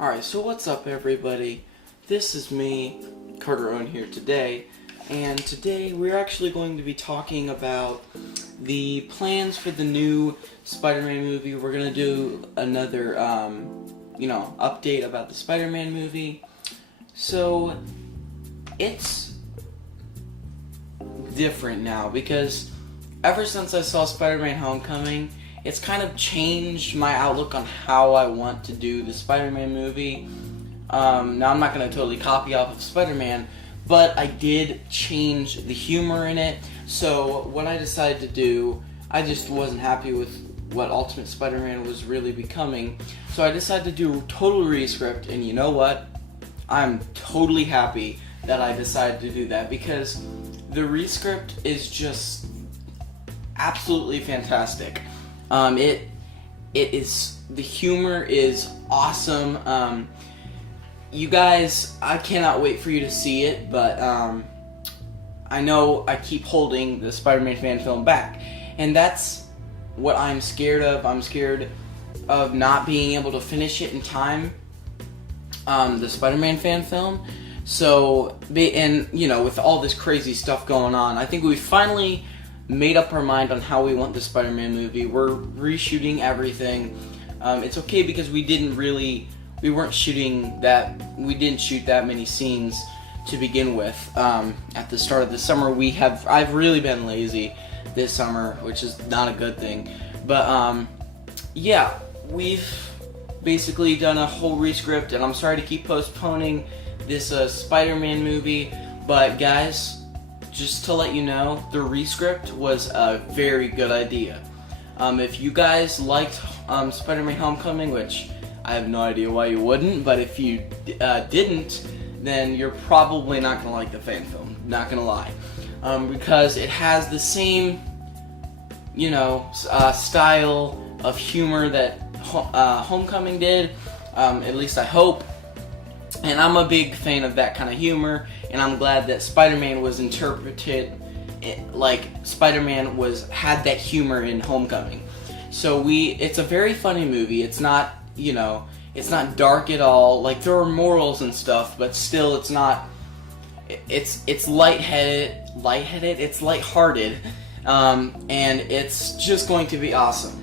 Alright, so what's up everybody? This is me, Carter Owen here today, and today we're actually going to be talking about the plans for the new Spider-Man movie. We're going to do another, update about the Spider-Man movie. So, it's different now because ever since I saw Spider-Man Homecoming, it's kind of changed my outlook on how I want to do the Spider-Man movie. Now, I'm not going to totally copy off of Spider-Man, but I did change the humor in it. So, what I decided to do, I just wasn't happy with what Ultimate Spider-Man was really becoming. So, I decided to do a total rescript, and you know what? I'm totally happy that I decided to do that because the rescript is just absolutely fantastic. It is, the humor is awesome. You guys, I cannot wait for you to see it, but I know I keep holding the Spider-Man fan film back, and that's what I'm scared of. I'm scared of not being able to finish it in time, the Spider-Man fan film. So, and with all this crazy stuff going on, I think we finally made up our mind on how we want the Spider-Man movie. We're reshooting everything. It's okay because we didn't shoot that many scenes to begin with. At the start of the summer, I've really been lazy this summer, which is not a good thing. But yeah, we've basically done a whole rescript, and I'm sorry to keep postponing this Spider-Man movie, but guys, just to let you know, the rescript was a very good idea. If you guys liked Spider-Man Homecoming, which I have no idea why you wouldn't, but if you didn't, then you're probably not going to like the fan film, not going to lie. Because it has the same, style of humor that Homecoming did, at least I hope. And I'm a big fan of that kind of humor, and I'm glad that Spider-Man was interpreted like Spider-Man had that humor in Homecoming. So it's a very funny movie. It's not, it's not dark at all. Like, there are morals and stuff, but still it's not, it's lightheaded, it's lighthearted, and it's just going to be awesome.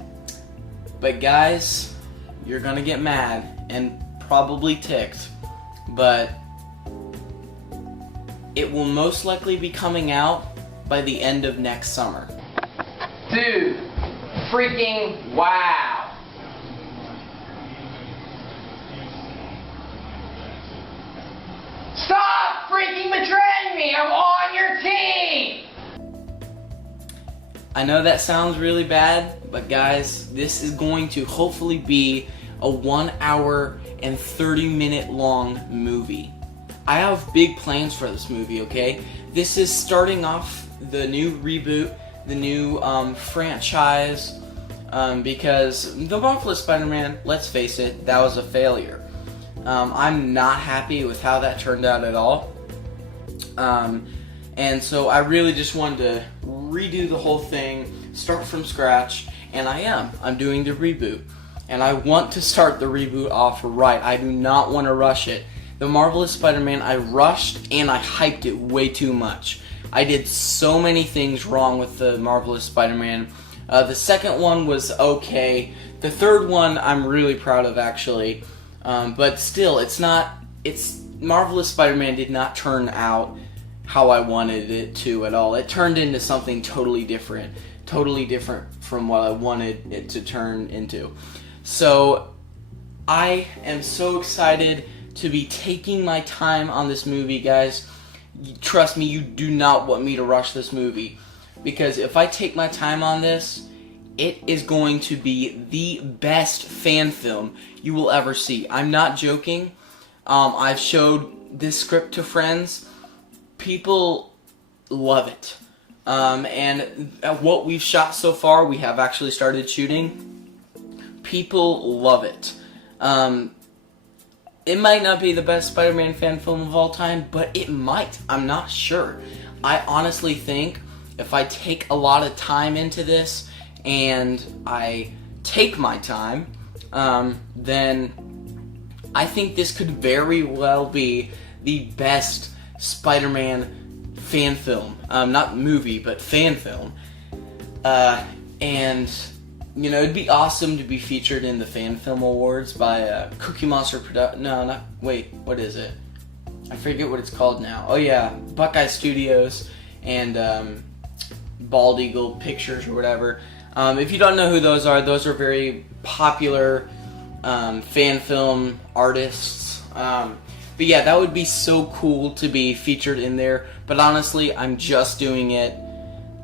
But guys, you're gonna get mad and probably ticked, but it will most likely be coming out by the end of next summer. Dude, freaking wow. Stop freaking betraying me! I'm on your team! I know that sounds really bad, but guys, this is going to hopefully be a 1 hour and 30-minute long movie. I have big plans for this movie, okay? This is starting off the new reboot, the new franchise, because the Marvelous Spider-Man, let's face it, that was a failure. I'm not happy with how that turned out at all. And so I really just wanted to redo the whole thing, start from scratch, and I'm doing the reboot. And I want to start the reboot off right. I do not want to rush it. The Marvelous Spider-Man, I rushed and I hyped it way too much. I did so many things wrong with the Marvelous Spider-Man. The second one was okay. The third one I'm really proud of, actually. But still, Marvelous Spider-Man did not turn out how I wanted it to at all. It turned into something totally different from what I wanted it to turn into. So, I am so excited to be taking my time on this movie, guys. Trust me, you do not want me to rush this movie. Because if I take my time on this, it is going to be the best fan film you will ever see. I'm not joking. I've showed this script to friends. People love it. And what we've shot so far, we have actually started shooting. People love it. It might not be the best Spider-Man fan film of all time, but it might. I'm not sure. I honestly think if I take a lot of time into this and I take my time, then I think this could very well be the best Spider-Man fan film. Not movie, but fan film. And, you know, it'd be awesome to be featured in the Fan Film Awards by Cookie Monster what is it? I forget what it's called now. Oh yeah, Buckeye Studios and Bald Eagle Pictures or whatever. If you don't know who those are very popular fan film artists. But yeah, that would be so cool to be featured in there. But honestly, I'm just doing it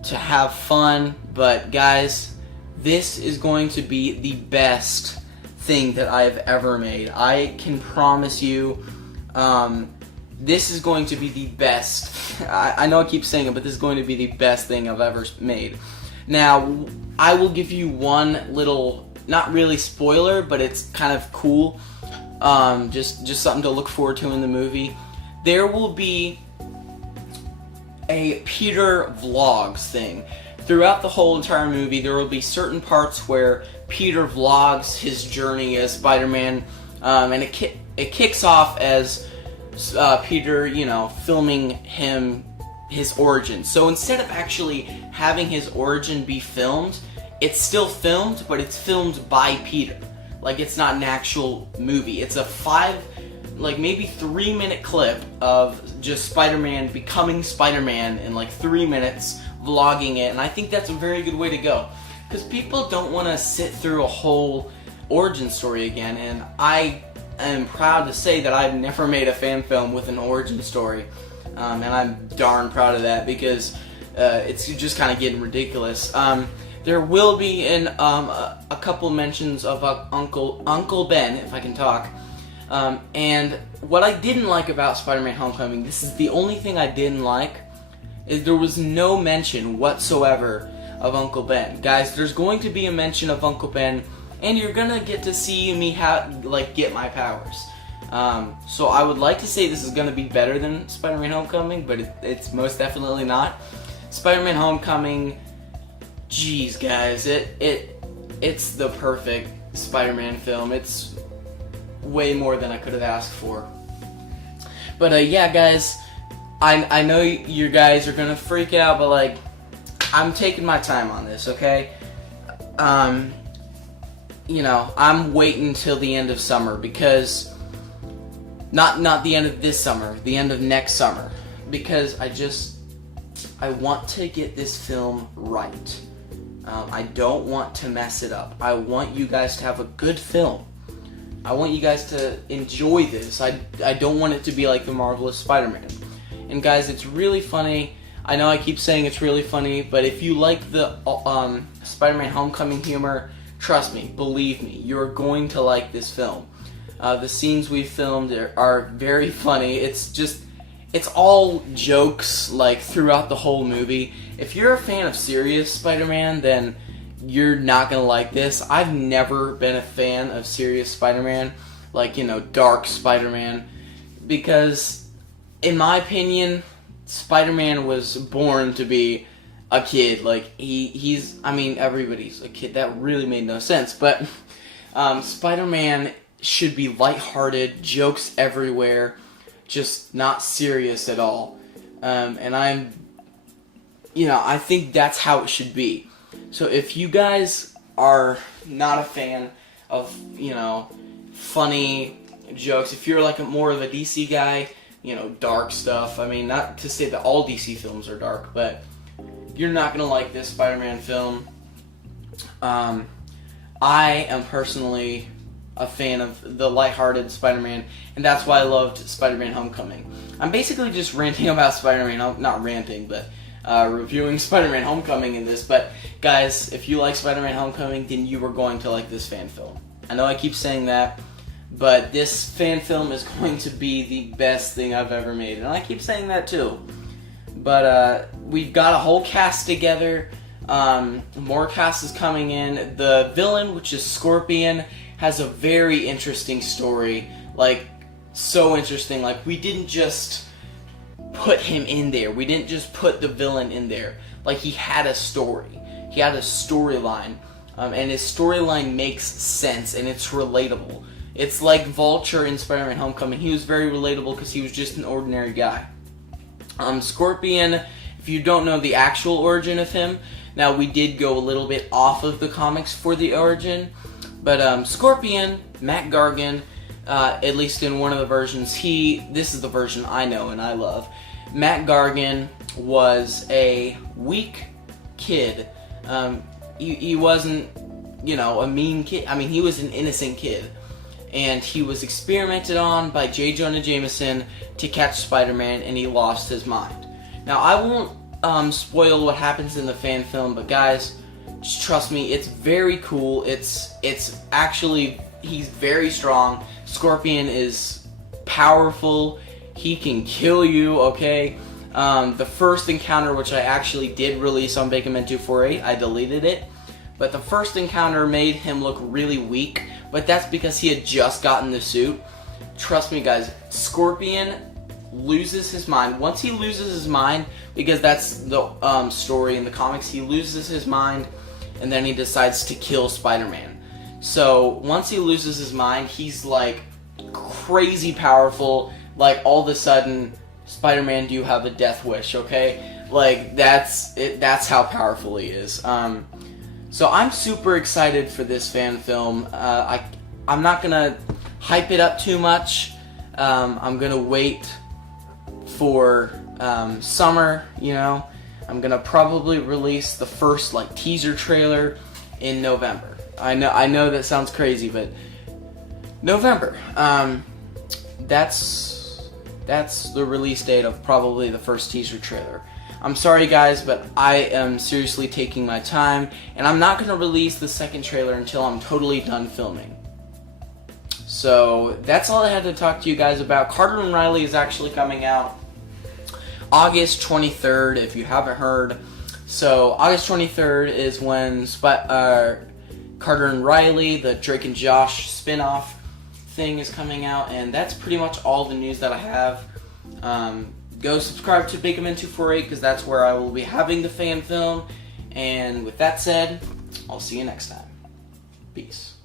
to have fun. But guys, this is going to be the best thing that I have ever made. I can promise you, this is going to be the best. I know I keep saying it, but this is going to be the best thing I've ever made. Now, I will give you one little, not really spoiler, but it's kind of cool. Just something to look forward to in the movie. There will be a Peter Vlogs thing. Throughout the whole entire movie, there will be certain parts where Peter vlogs his journey as Spider-Man, and it kicks off as Peter, you know, filming his origin. So instead of actually having his origin be filmed, it's still filmed, but it's filmed by Peter. Like, it's not an actual movie. It's a maybe 3-minute clip of just Spider-Man becoming Spider-Man in like 3 minutes, vlogging it, and I think that's a very good way to go. Because people don't want to sit through a whole origin story again, and I am proud to say that I've never made a fan film with an origin story. And I'm darn proud of that, because it's just kind of getting ridiculous. There will be a couple mentions of Uncle Ben, if I can talk. And what I didn't like about Spider-Man Homecoming, this is the only thing I didn't like, is there was no mention whatsoever of Uncle Ben. Guys, there's going to be a mention of Uncle Ben, and you're gonna get to see me get my powers. So I would like to say this is gonna be better than Spider-Man Homecoming, but it's most definitely not. Spider-Man Homecoming, jeez guys, it's the perfect Spider-Man film. It's way more than I could have asked for. But yeah guys, I know you guys are gonna freak out, but like, I'm taking my time on this, okay? You know, I'm waiting till the end of summer, because not the end of this summer, the end of next summer, because I want to get this film right. I don't want to mess it up. I want you guys to have a good film. I want you guys to enjoy this. I don't want it to be like The Marvelous Spider-Man. And guys, it's really funny. I know I keep saying it's really funny, but if you like the Spider-Man Homecoming humor, trust me, believe me, you're going to like this film. The scenes we filmed are very funny. It's all jokes, like, throughout the whole movie. If you're a fan of serious Spider-Man, then you're not gonna like this. I've never been a fan of serious Spider-Man, like, you know, dark Spider-Man, because, in my opinion, Spider-Man was born to be a kid. Like, I mean, everybody's a kid. That really made no sense, but Spider-Man should be lighthearted, jokes everywhere, just not serious at all. And I think that's how it should be. So if you guys are not a fan of, you know, funny jokes, if you're like more of a DC guy, you know, dark stuff, I mean, not to say that all DC films are dark, but you're not going to like this Spider-Man film. I am personally a fan of the lighthearted Spider-Man, and that's why I loved Spider-Man Homecoming. I'm basically just ranting about Spider-Man, not ranting, but reviewing Spider-Man Homecoming in this. But guys, if you like Spider-Man Homecoming, then you are going to like this fan film. I know I keep saying that, but this fan film is going to be the best thing I've ever made, and I keep saying that too. But we've got a whole cast together. More cast is coming in. The villain, which is Scorpion, has a very interesting story. Like, so interesting. Like, we didn't just put him in there. We didn't just put the villain in there. Like, he had a story. He had a storyline. And his storyline makes sense, and it's relatable. It's like Vulture in Spider-Man Homecoming. He was very relatable because he was just an ordinary guy. Scorpion, if you don't know the actual origin of him, now we did go a little bit off of the comics for the origin, but Scorpion, Matt Gargan, at least in one of the versions, this is the version I know and I love. Matt Gargan was a weak kid. He wasn't, a mean kid. I mean, he was an innocent kid. And he was experimented on by J. Jonah Jameson to catch Spider-Man, and he lost his mind. Now, I won't spoil what happens in the fan film, but guys, just trust me, it's very cool. It's actually, he's very strong. Scorpion is powerful. He can kill you, okay? The first encounter, which I actually did release on baconman 248, I deleted it. But the first encounter made him look really weak, but that's because he had just gotten the suit. Trust me, guys, Scorpion loses his mind. Once he loses his mind, because that's the story in the comics, he loses his mind, and then he decides to kill Spider-Man. So once he loses his mind, he's like crazy powerful. Like all of a sudden, Spider-Man, do you have a death wish? Okay, like that's it. That's how powerful he is. So I'm super excited for this fan film. I'm not gonna hype it up too much. I'm gonna wait for summer. I'm gonna probably release the first teaser trailer in November. I know that sounds crazy, but November. That's the release date of probably the first teaser trailer. I'm sorry guys, but I am seriously taking my time, and I'm not going to release the second trailer until I'm totally done filming. So that's all I had to talk to you guys about. Carter and Riley is actually coming out August 23rd, if you haven't heard. So August 23rd is when Carter and Riley, the Drake and Josh spin-off thing, is coming out, and that's pretty much all the news that I have. Go subscribe to baconman 248 because that's where I will be having the fan film. And with that said, I'll see you next time. Peace.